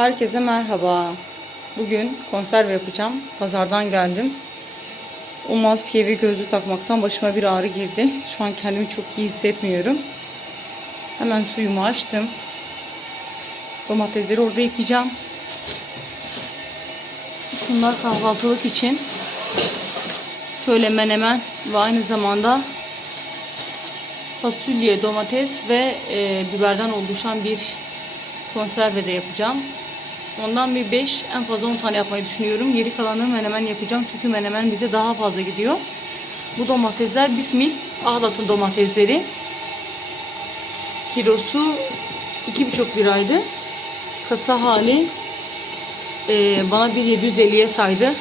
Herkese merhaba. Bugün konserve yapacağım. Pazardan geldim. O maskeyi ve gözlüğü takmaktan başıma bir ağrı girdi. Şu an kendimi çok iyi hissetmiyorum. Hemen suyumu açtım. Domatesleri orada yıkayacağım. Bunlar kahvaltılık için. Şöyle menemen ve aynı zamanda fasulye, domates ve e, biberden oluşan bir konserve de yapacağım. Ondan bir 5 en fazla 10 tane yapmayı düşünüyorum. Geri kalanını menemen yapacağım. Çünkü menemen bize daha fazla gidiyor. Bu domatesler Bismil Ahlat'ın domatesleri. Kilosu 2,5 liraydı. Kasa hali e, bana bir 750'ye saydı.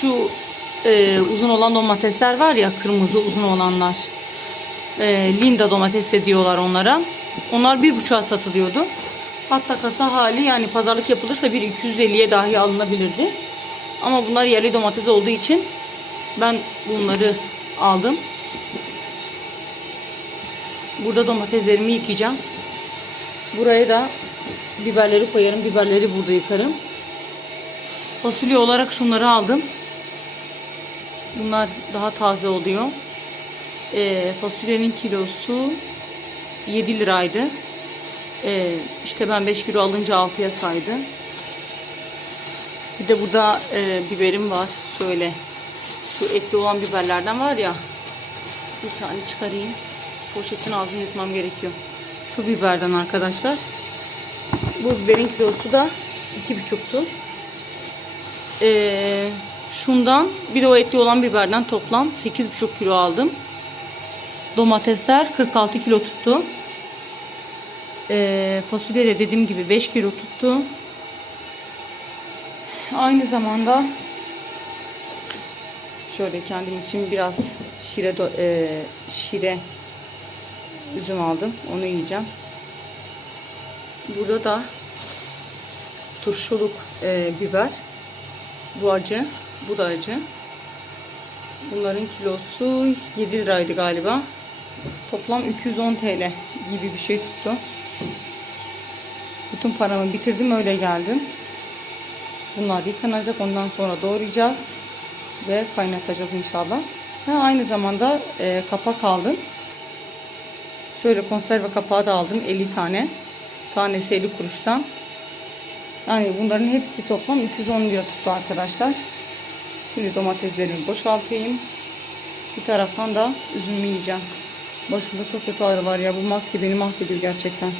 Şu e, uzun olan domatesler var ya kırmızı uzun olanlar. E, Linda domates de diyorlar onlara. Onlar bir buçuğa satılıyordu. Hatta kasa hali yani pazarlık yapılırsa bir 250'ye dahi alınabilirdi. Ama bunlar yerli domates olduğu için ben bunları aldım. Burada domateslerimi yıkayacağım. Buraya da biberleri koyarım. Biberleri burada yıkarım. Fasulye olarak şunları aldım. Bunlar daha taze oluyor. Ee, fasulyenin kilosu 7 liraydı. Ee, işte ben 5 kilo alınca 6'ya saydı. Bir de burada e, biberim var. Şöyle şu etli olan biberlerden var ya. Bir tane çıkarayım. Poşetin ağzını yutmam gerekiyor. Şu biberden arkadaşlar. Bu biberin kilosu da 2,5'tu. Ee, şundan bir de o etli olan biberden toplam 8,5 kilo aldım. Domatesler 46 kilo tuttu. Ee, fasulye de dediğim gibi 5 kilo tuttu. Aynı zamanda şöyle kendim için biraz şire e, şire üzüm aldım. Onu yiyeceğim. Burada da turşuluk e, biber. Bu acı. Bu da acı. Bunların kilosu 7 liraydı galiba. Toplam 210 TL gibi bir şey tuttu. Bütün paramı bitirdim öyle geldim. Bunlar yıkanacak ondan sonra doğrayacağız. Ve kaynatacağız inşallah. Ve aynı zamanda e, kapak aldım. Şöyle konserve kapağı da aldım 50 tane. Tanesi 50 kuruştan. Yani bunların hepsi toplam 210 lira tuttu arkadaşlar. Şimdi domateslerimi boşaltayım. Bir taraftan da üzümü yiyeceğim. Başımda çok kötü ağrı var ya. Bu maske beni mahvediyor gerçekten.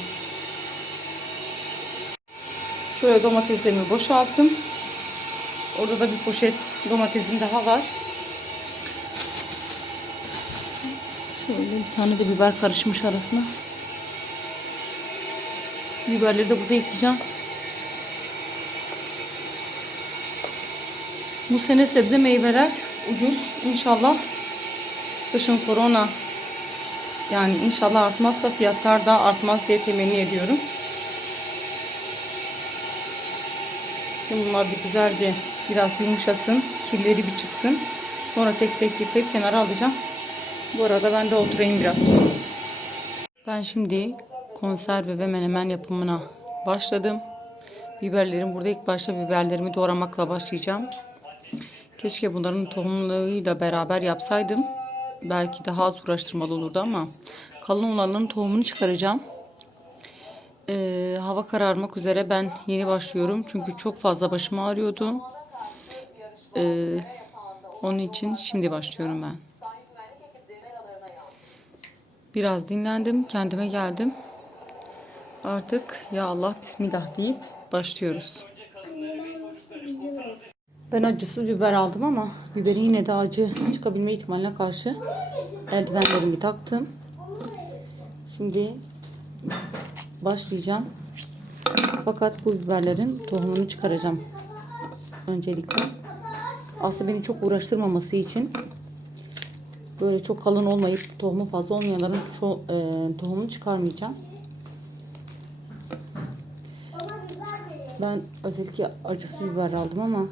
Şöyle domateslerimi boşalttım. Orada da bir poşet domatesim daha var. Şöyle bir tane de biber karışmış arasına. Biberleri de burada yıkayacağım. Bu sene sebze meyveler ucuz. İnşallah kışın korona yani inşallah artmazsa fiyatlar da artmaz diye temenni ediyorum. Şimdi bunlar bir güzelce biraz yumuşasın. Kirleri bir çıksın. Sonra tek tek yıkayıp kenara alacağım. Bu arada ben de oturayım biraz. Ben şimdi konserve ve menemen yapımına başladım. Biberlerim burada ilk başta biberlerimi doğramakla başlayacağım. Keşke bunların tohumlarıyla beraber yapsaydım. Belki daha az uğraştırmalı olurdu ama kalın olanların tohumunu çıkaracağım. Ee, hava kararmak üzere ben yeni başlıyorum. Çünkü çok fazla başım ağrıyordu. Ee, onun için şimdi başlıyorum ben. Biraz dinlendim. Kendime geldim. Artık ya Allah bismillah deyip başlıyoruz. Ben acısız biber aldım ama biberi yine de acı çıkabilme ihtimaline karşı eldivenlerimi taktım. Şimdi başlayacağım. Fakat bu biberlerin tohumunu çıkaracağım. Öncelikle. Aslında beni çok uğraştırmaması için böyle çok kalın olmayıp tohumu fazla olmayanların ço- e, tohumunu çıkarmayacağım. Ben özellikle acısı biber aldım ama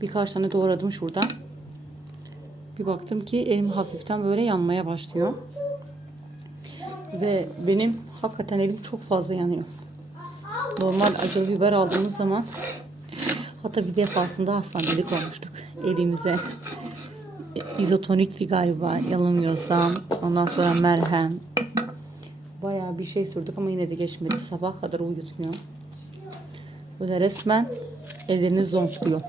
birkaç tane doğradım şurada. Bir baktım ki elim hafiften böyle yanmaya başlıyor. Ve benim hakikaten elim çok fazla yanıyor. Normal acı biber aldığımız zaman hatta bir defasında hastanelik olmuştuk. Elimize izotonikti galiba yanılmıyorsam. Ondan sonra merhem. Bayağı bir şey sürdük ama yine de geçmedi. Sabah kadar uyutmuyor. Böyle resmen elleriniz zonçluyor.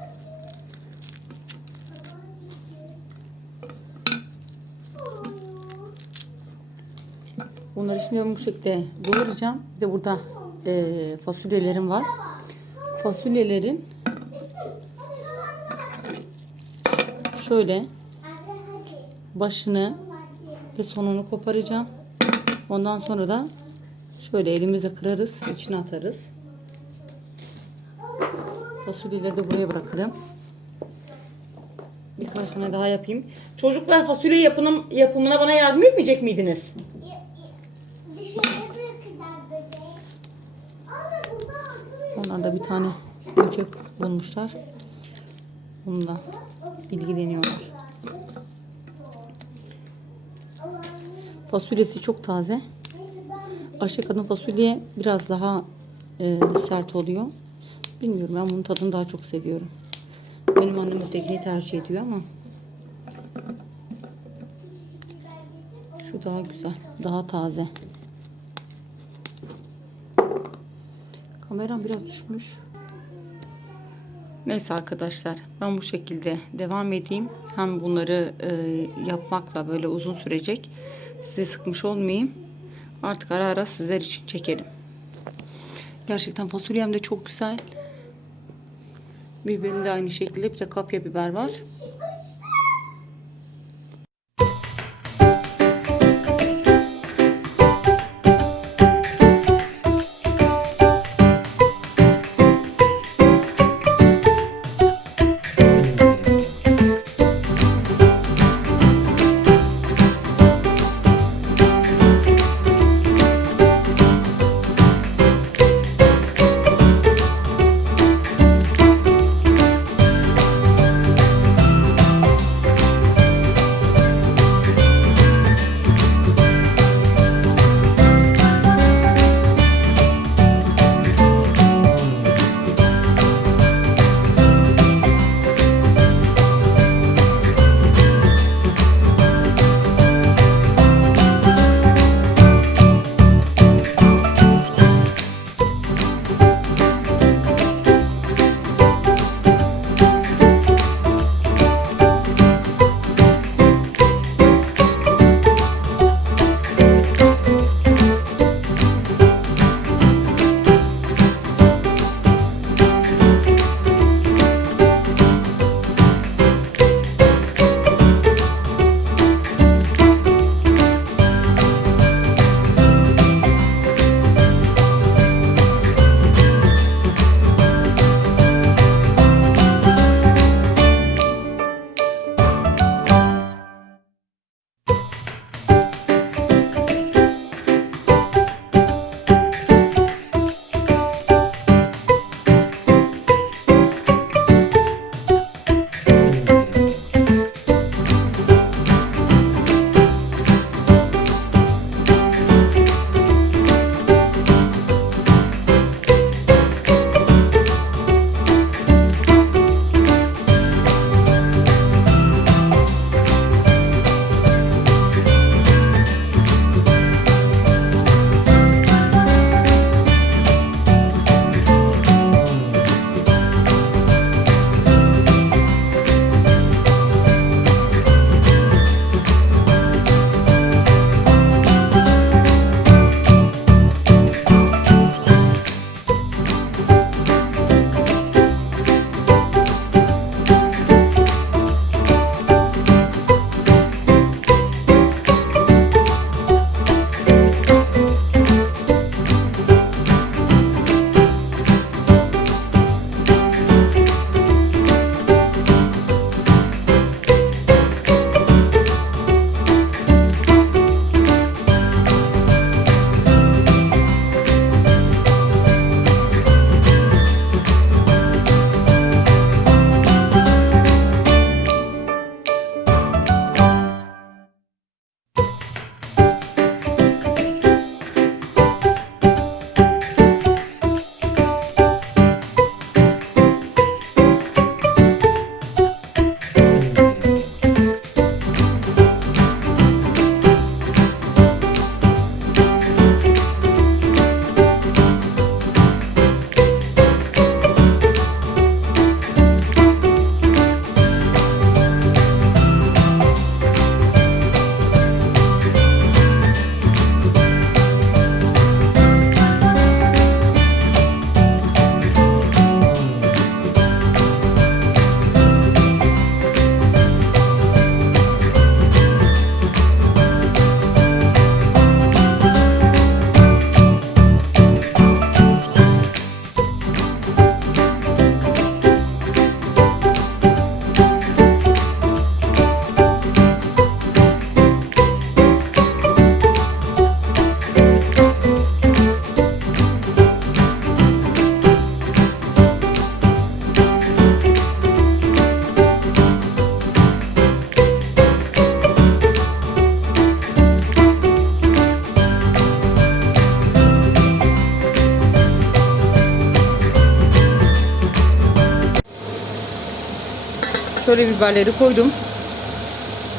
Bunları şimdi bu şekilde doğrayacağım. Bir de burada e, fasulyelerim var. Fasulyelerin şöyle başını ve sonunu koparacağım. Ondan sonra da şöyle elimizle kırarız, içine atarız. Fasulyeleri de buraya bırakalım. Birkaç tane daha yapayım. Çocuklar fasulye yapımı, yapımına bana yardım etmeyecek miydiniz? Dışarıya bırakacağız bebeği. Anne burada akıllı. Onlar da bir tane böcek bulmuşlar. Bununla ilgileniyorlar. Fasulyesi çok taze. Ayşe kadın fasulye biraz daha e, sert oluyor. Bilmiyorum ben bunun tadını daha çok seviyorum. Benim annem ötekini tercih ediyor ama şu daha güzel. Daha taze. Kameram biraz düşmüş. Neyse arkadaşlar ben bu şekilde devam edeyim. Hem bunları e, yapmakla böyle uzun sürecek. Sizi sıkmış olmayayım. Artık ara ara sizler için çekelim. Gerçekten fasulyem de çok güzel. Biberim de aynı şekilde. Bir de kapya biber var. Şöyle biberleri koydum.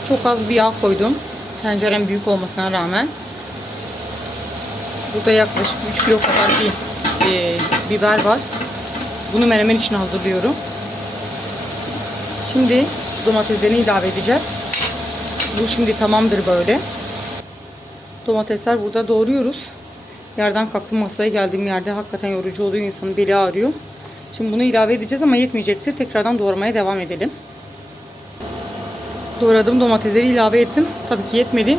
Çok az bir yağ koydum. Tencerem büyük olmasına rağmen. Burada yaklaşık 3 kilo kadar bir e, biber var. Bunu menemen için hazırlıyorum. Şimdi domateslerini ilave edeceğiz. Bu şimdi tamamdır böyle. Domatesler burada doğruyoruz. Yerden kalktım masaya geldiğim yerde hakikaten yorucu oluyor. insanın beli ağrıyor. Şimdi bunu ilave edeceğiz ama yetmeyecektir. Tekrardan doğramaya devam edelim. Doğradığım domatesleri ilave ettim. Tabii ki yetmedi.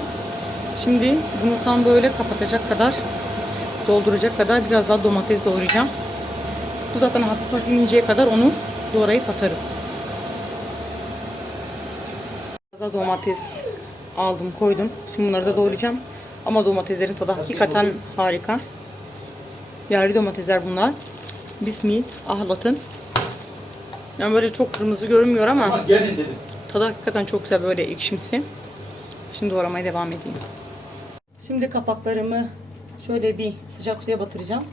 Şimdi bunu tam böyle kapatacak kadar dolduracak kadar biraz daha domates doğrayacağım. Bu zaten hafif hafif inceye kadar onu doğrayıp atarım. Biraz da domates aldım koydum. Şimdi bunları da doğrayacağım. Ama domateslerin tadı hakikaten harika. Yerli domatesler bunlar. Bismil, ahlatın. Yani böyle çok kırmızı görünmüyor ama Ama gelin dedim. Tadı hakikaten çok güzel böyle ekşimsi. Şimdi doğramaya devam edeyim. Şimdi kapaklarımı şöyle bir sıcak suya batıracağım.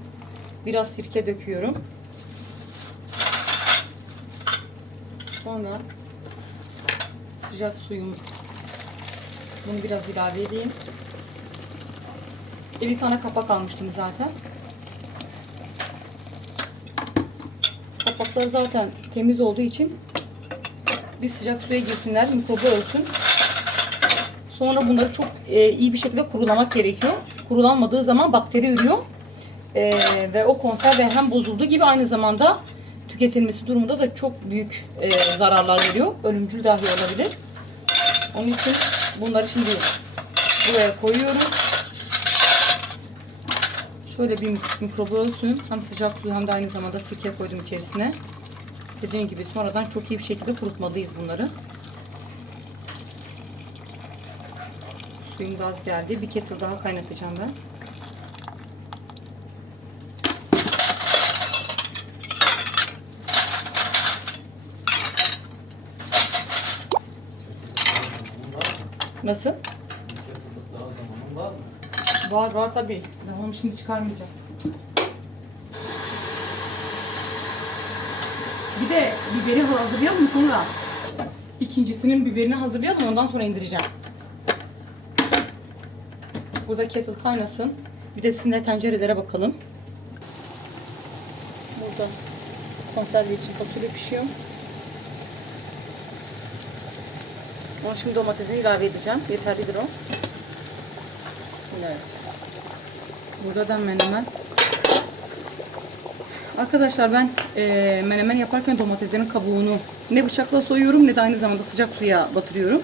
Biraz sirke döküyorum. Sonra sıcak suyum bunu biraz ilave edeyim. 50 tane kapak almıştım zaten. Kapakları zaten temiz olduğu için bir sıcak suya girsinler, mikrobu ölsün. Sonra bunları çok e, iyi bir şekilde kurulamak gerekiyor. Kurulanmadığı zaman bakteri ürüyor. E, ve o konserve hem bozulduğu gibi aynı zamanda tüketilmesi durumunda da çok büyük e, zararlar veriyor. Ölümcül dahi olabilir. Onun için bunları şimdi buraya koyuyorum. Şöyle bir mikrobu ölsün. Hem sıcak su hem de aynı zamanda sirke koydum içerisine. Dediğim gibi sonradan çok iyi bir şekilde kurutmalıyız bunları. Suyum gaz geldi. Bir kettle daha kaynatacağım ben. Nasıl? Var? Var tabii. Onu şimdi çıkarmayacağız. Bir de biberi hazırlayalım sonra. İkincisinin biberini hazırlayalım ondan sonra indireceğim. Burada kettle kaynasın. Bir de sizinle tencerelere bakalım. Burada konserve için fasulye pişiyor. Onu şimdi domatesini ilave edeceğim. Yeterlidir o. Bismillahirrahmanirrahim. Burada da menemen. Arkadaşlar ben e, menemen yaparken domateslerin kabuğunu ne bıçakla soyuyorum ne de aynı zamanda sıcak suya batırıyorum.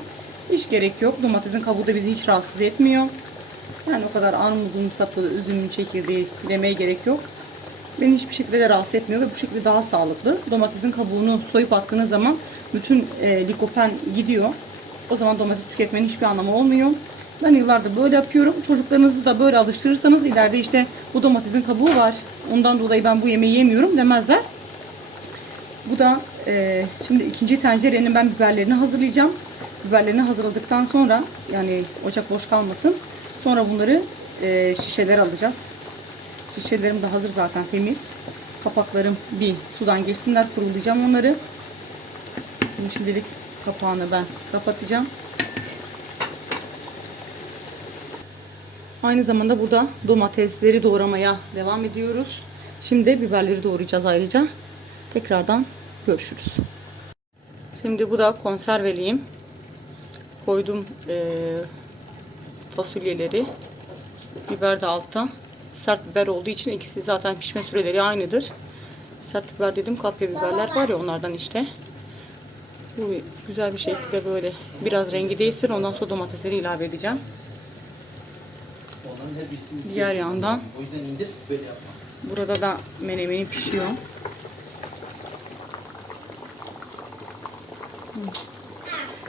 Hiç gerek yok. Domatesin kabuğu da bizi hiç rahatsız etmiyor. Yani o kadar armudun sapı, üzümün çekirdeği demeye gerek yok. Beni hiçbir şekilde de rahatsız etmiyor ve bu şekilde daha sağlıklı. Domatesin kabuğunu soyup attığınız zaman bütün e, likopen gidiyor. O zaman domates tüketmenin hiçbir anlamı olmuyor. Ben yıllardır böyle yapıyorum. Çocuklarınızı da böyle alıştırırsanız ileride işte bu domatesin kabuğu var. Ondan dolayı ben bu yemeği yemiyorum demezler. Bu da e, şimdi ikinci tencerenin ben biberlerini hazırlayacağım. Biberlerini hazırladıktan sonra yani ocak boş kalmasın. Sonra bunları e, şişeler alacağız. Şişelerim de hazır zaten temiz. Kapaklarım bir sudan girsinler kurulayacağım onları. Şimdi şimdilik kapağını ben kapatacağım. Aynı zamanda burada domatesleri doğramaya devam ediyoruz. Şimdi biberleri doğrayacağız ayrıca. Tekrardan görüşürüz. Şimdi bu da konserveliyim. Koydum eee, fasulyeleri. Biber de altta. Sert biber olduğu için ikisi zaten pişme süreleri aynıdır. Sert biber dedim kapya biberler var ya onlardan işte. Bu güzel bir şekilde böyle biraz rengi değişsin. Ondan sonra domatesleri ilave edeceğim. Diğer yandan O yüzden indir böyle yapma. Burada da menemeni pişiyor.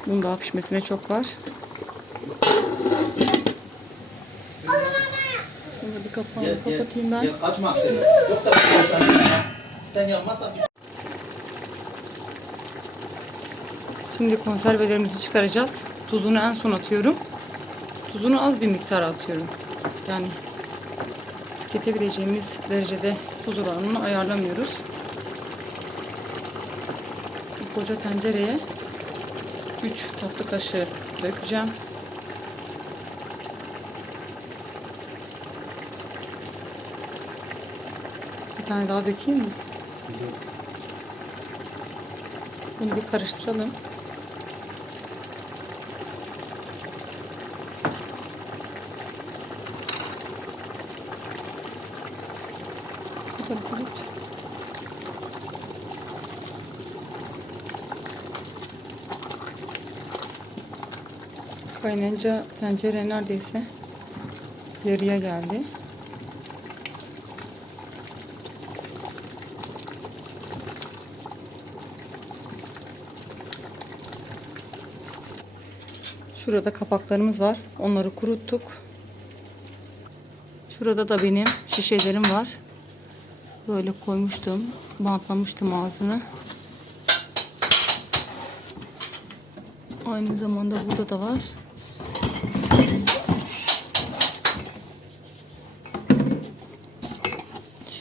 Bunun daha pişmesine çok var. Şöyle bir kapağını gel, kapatayım ben. Gel kaçma sen. Yoksa sen, sen yapmazsan biz Şimdi konservelerimizi çıkaracağız. Tuzunu en son atıyorum. Tuzunu az bir miktar atıyorum. Yani tüketebileceğimiz derecede tuz oranını ayarlamıyoruz. Bu koca tencereye 3 tatlı kaşığı dökeceğim. Bir tane daha dökeyim mi? Bunu bir karıştıralım. Kaynayınca tencere neredeyse yarıya geldi. Şurada kapaklarımız var. Onları kuruttuk. Şurada da benim şişelerim var. Böyle koymuştum. Bantlamıştım ağzını. Aynı zamanda burada da var.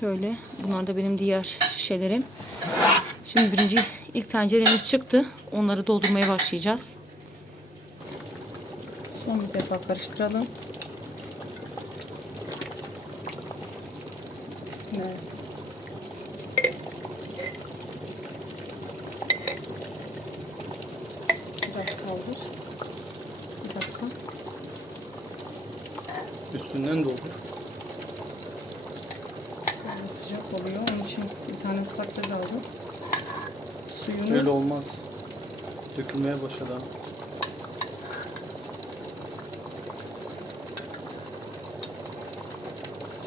Şöyle. Bunlar da benim diğer şişelerim. Şimdi birinci ilk tenceremiz çıktı. Onları doldurmaya başlayacağız. Son bir defa karıştıralım. Bismillah. Biraz kaldır. Üstünden doldur. Sıcak oluyor. Onun için bir tane ıslak bez aldım. Suyunu Öyle olmaz. Dökülmeye başladı.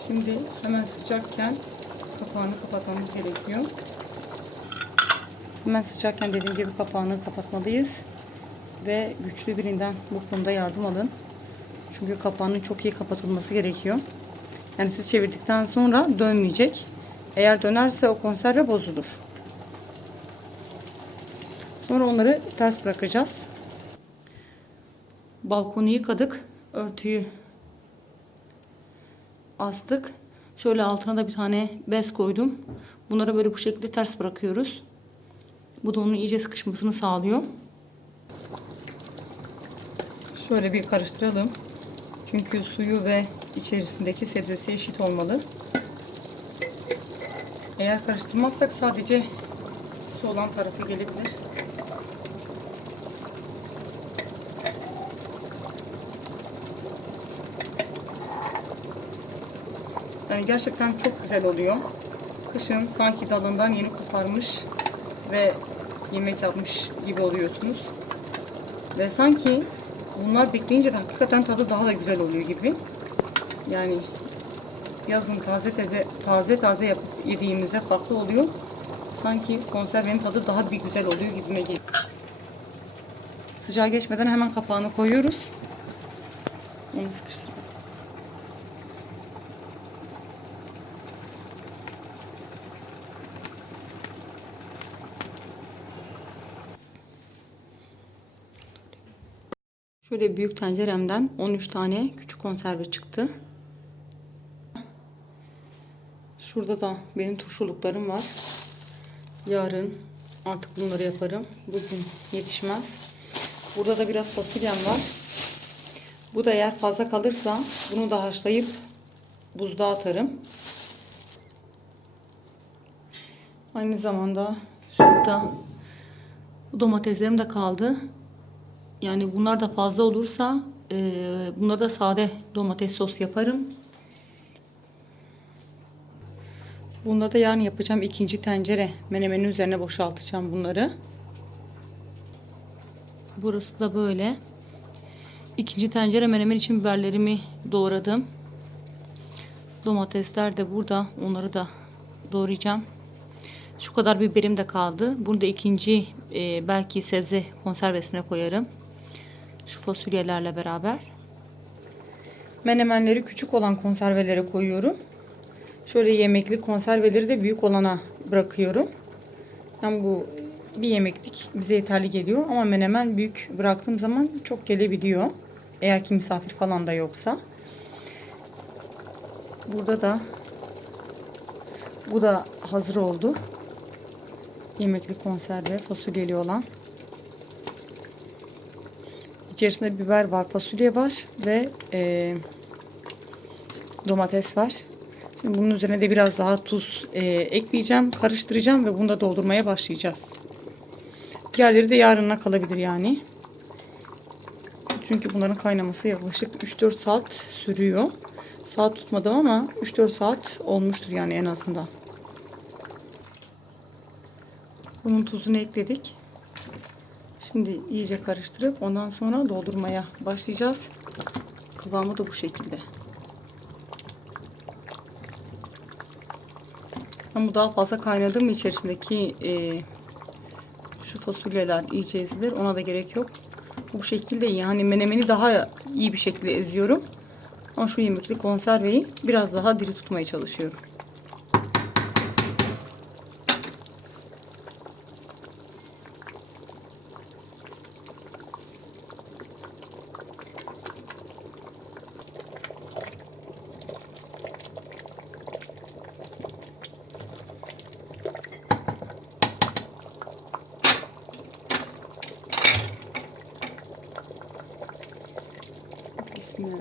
Şimdi hemen sıcakken kapağını kapatmamız gerekiyor. Hemen sıcakken dediğim gibi kapağını kapatmalıyız. Ve güçlü birinden bu konuda yardım alın. Çünkü kapağının çok iyi kapatılması gerekiyor. Yani siz çevirdikten sonra dönmeyecek. Eğer dönerse o konserve bozulur. Sonra onları ters bırakacağız. Balkonu yıkadık. Örtüyü astık. Şöyle altına da bir tane bez koydum. Bunları böyle bu şekilde ters bırakıyoruz. Bu da onun iyice sıkışmasını sağlıyor. Şöyle bir karıştıralım. Çünkü suyu ve içerisindeki sebzesi eşit olmalı. Eğer karıştırmazsak sadece su olan tarafı gelebilir. Yani gerçekten çok güzel oluyor. Kışın sanki dalından yeni koparmış ve yemek yapmış gibi oluyorsunuz. Ve sanki bunlar bekleyince de hakikaten tadı daha da güzel oluyor gibi. Yani yazın taze taze taze taze yapıp yediğimizde farklı oluyor. Sanki konservenin tadı daha bir güzel oluyor gibime geliyor. Sıcağı geçmeden hemen kapağını koyuyoruz. Onu sıkıştıralım. Şöyle büyük tenceremden 13 tane küçük konserve çıktı. Şurada da benim turşuluklarım var. Yarın artık bunları yaparım. Bugün yetişmez. Burada da biraz fasulyem var. Bu da eğer fazla kalırsa bunu da haşlayıp buzluğa atarım. Aynı zamanda şurada bu domateslerim de kaldı. Yani bunlar da fazla olursa e, buna da sade domates sos yaparım. Bunları da yarın yapacağım. ikinci tencere menemenin üzerine boşaltacağım bunları. Burası da böyle. İkinci tencere menemen için biberlerimi doğradım. Domatesler de burada. Onları da doğrayacağım. Şu kadar biberim de kaldı. Bunu da ikinci e, belki sebze konservesine koyarım. Şu fasulyelerle beraber. Menemenleri küçük olan konservelere koyuyorum. Şöyle yemeklik konserveleri de büyük olana bırakıyorum. Yani bu bir yemeklik bize yeterli geliyor ama menemen büyük bıraktığım zaman çok gelebiliyor. Eğer ki misafir falan da yoksa. Burada da bu da hazır oldu. Yemeklik konserve fasulyeli olan. İçerisinde biber var, fasulye var ve e, domates var. Şimdi bunun üzerine de biraz daha tuz e, ekleyeceğim, karıştıracağım ve bunu da doldurmaya başlayacağız. Diğerleri de yarına kalabilir yani. Çünkü bunların kaynaması yaklaşık 3-4 saat sürüyor. Saat tutmadım ama 3-4 saat olmuştur yani en azından. Bunun tuzunu ekledik. Şimdi iyice karıştırıp ondan sonra doldurmaya başlayacağız. Kıvamı da bu şekilde. Ama daha fazla kaynadı mı içerisindeki e, şu fasulyeler iyice ezilir. Ona da gerek yok. Bu şekilde iyi. Hani menemeni daha iyi bir şekilde eziyorum. Ama şu yemekli konserveyi biraz daha diri tutmaya çalışıyorum. Bismillah.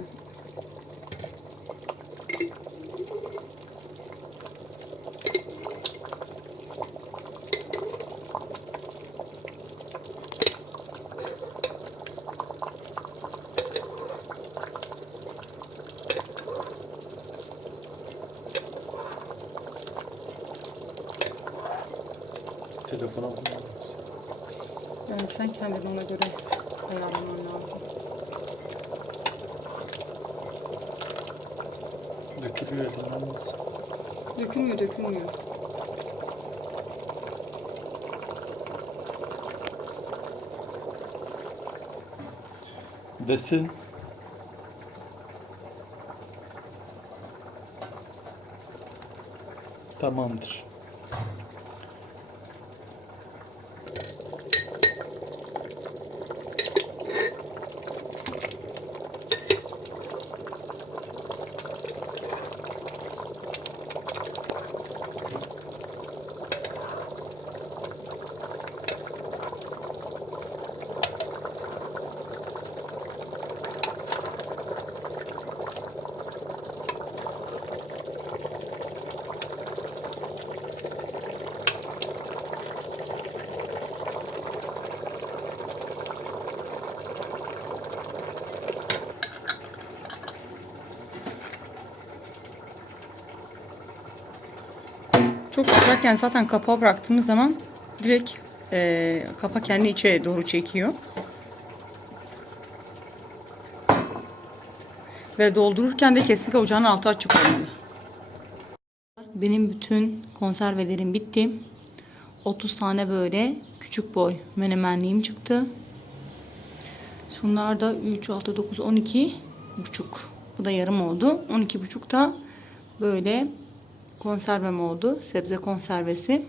Telefona bakmam Yani sen kendini ona göre Dökülüyor nasıl? Dökülmüyor, dökülmüyor. Desin. Tamamdır. Çok sıcakken zaten kapağı bıraktığımız zaman direkt e, kapak kendi içe doğru çekiyor. Ve doldururken de kesinlikle ocağın altı açık olmalı. Benim bütün konservelerim bitti. 30 tane böyle küçük boy menemenliğim çıktı. Şunlar da 3, 6, 9, 12 buçuk. Bu da yarım oldu. 12 buçuk da böyle konservem oldu. Sebze konservesi.